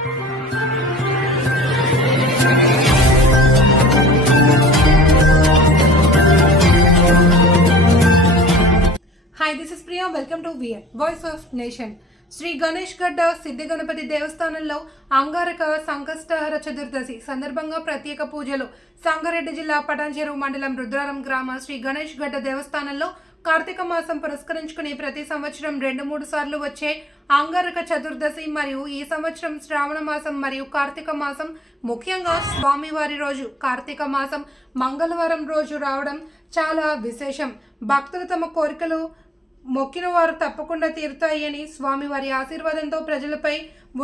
Hi, this is Priya. Welcome to VN Voice of Nation. Shri Ganesh గడ్డ సిద్ధి గణపతి దేవస్థానంలో అంగారక సంకష్టహర చతుర్దశి సందర్భంగా ప్రత్యేక పూజలు. సంగారెడ్డి జిల్లా పటాన్చెరు మండలం రుద్రారం గ్రామ శ్రీ గణేష్ గడ్డ దేవస్థానంలో కార్తీక మాసం పురస్కరించుకుని ప్రతి సంవత్సరం 2-3 సార్లు వచ్చే అంగారక చతుర్దశి మరియు ఈ సంవత్సరం శ్రావణ మాసం మరియు కార్తీక మాసం, ముఖ్యంగా స్వామివారి రోజు కార్తీక మాసం మంగళవారం రోజు రావడం చాలా విశేషం. భక్తులు తమ కోరికలు మొక్కిన వారు తప్పకుండా తీరుతాయి అని, స్వామివారి ఆశీర్వాదంతో ప్రజలపై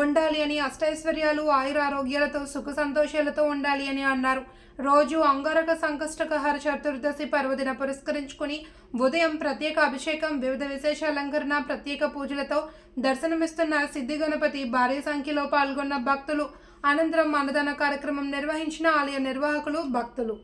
ఉండాలి అని, అష్టైశ్వర్యాలు ఆయురారోగ్యాలతో సుఖ సంతోషాలతో ఉండాలి అని అన్నారు. రోజు అంగారక సంకష్టహర చతుర్దశి పర్వదిన పురస్కరించుకుని ఉదయం ప్రత్యేక అభిషేకం, వివిధ విశేష అలంకరణ, ప్రత్యేక పూజలతో దర్శనమిస్తున్న సిద్ధి గణపతి భారీ సంఖ్యలో పాల్గొన్న భక్తులు. అనంతరం అన్నదాన కార్యక్రమం నిర్వహించిన ఆలయ నిర్వాహకులు, భక్తులు.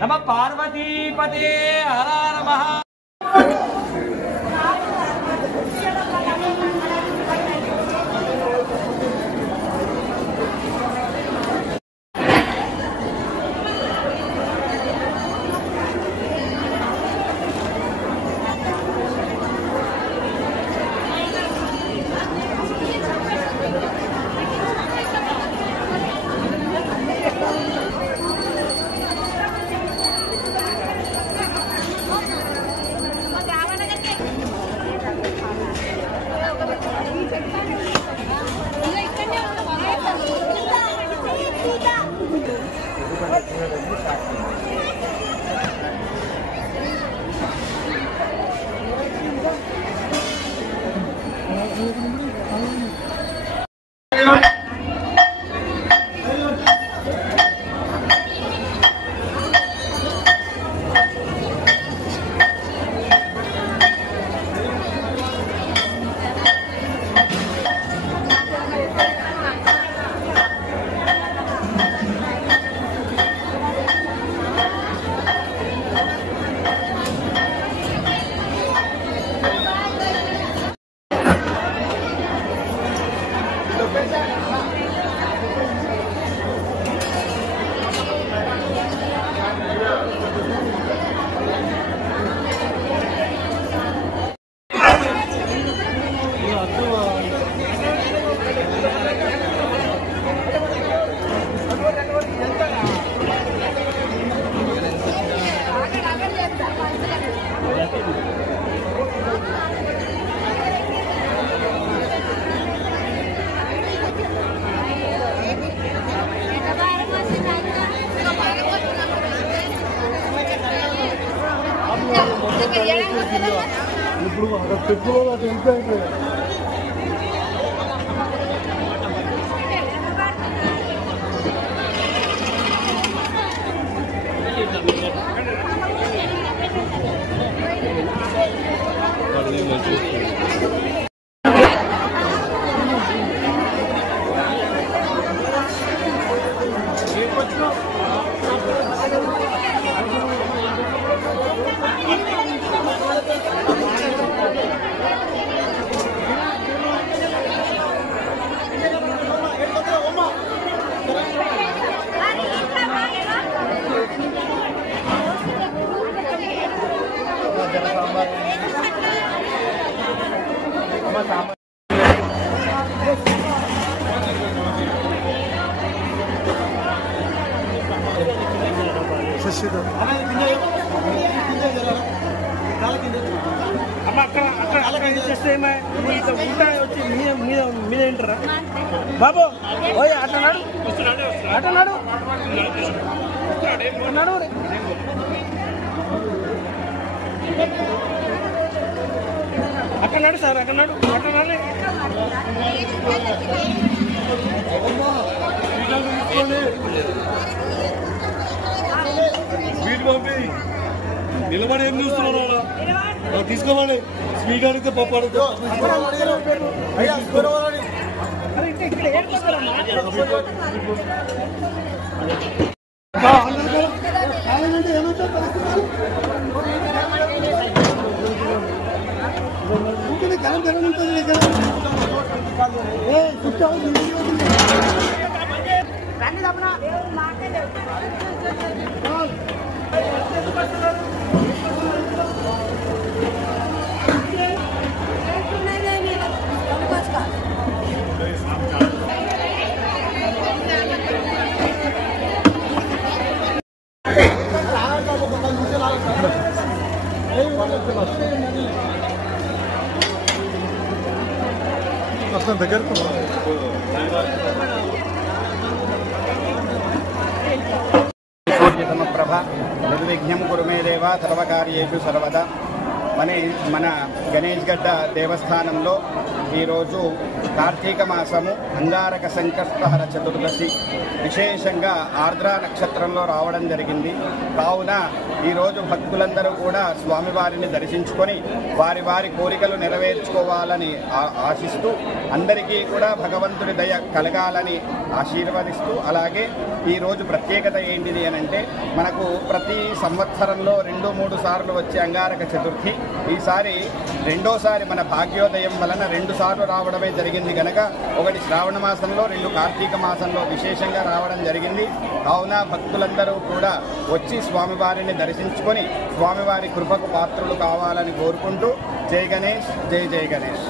नमः पार्वतीपते हर नमः। బాబు ఓయ్ అట్లా అక్కడ సార్ అక్కడ స్వీట్ పంపి నిలబడి ఏం చూస్తున్నావు తీసుకోవాలి స్వీట్ అడిగితే పప్పు అడిగితే దగ్గర సూర్యతమప్రభ నిర్విఘ్నం కురు మే దేవ సర్వకార్యేషు సర్వదా మన గణేష్ గడ్డ దేవస్థానంలో ఈరోజు కార్తీక మాసము అంగారక సంకష్టహర చతుర్దశి విశేషంగా ఆర్ద్ర నక్షత్రంలో రావడం జరిగింది. కావున ఈరోజు భక్తులందరూ కూడా స్వామివారిని దర్శించుకొని వారి వారి కోరికలు నెరవేర్చుకోవాలని ఆశిస్తూ అందరికీ కూడా భగవంతుడి దయ కలగాలని ఆశీర్వదిస్తూ, అలాగే ఈరోజు ప్రత్యేకత ఏంటిది అనంటే మనకు ప్రతి సంవత్సరంలో 2-3 సార్లు వచ్చే అంగారక చతుర్థి ఈసారి రెండోసారి మన భాగ్యోదయం వలన 2 సార్లు రావడమే జరిగింది కనుక ఒకటి శ్రావణ మాసంలో 2 కార్తీక మాసంలో విశేషంగా రావడం జరిగింది. కావున భక్తులందరూ కూడా వచ్చి స్వామివారిని దర్శించుకొని స్వామివారి కృపకు పాత్రులు కావాలని కోరుకుంటూ జై గణేష్, జై జై గణేష్.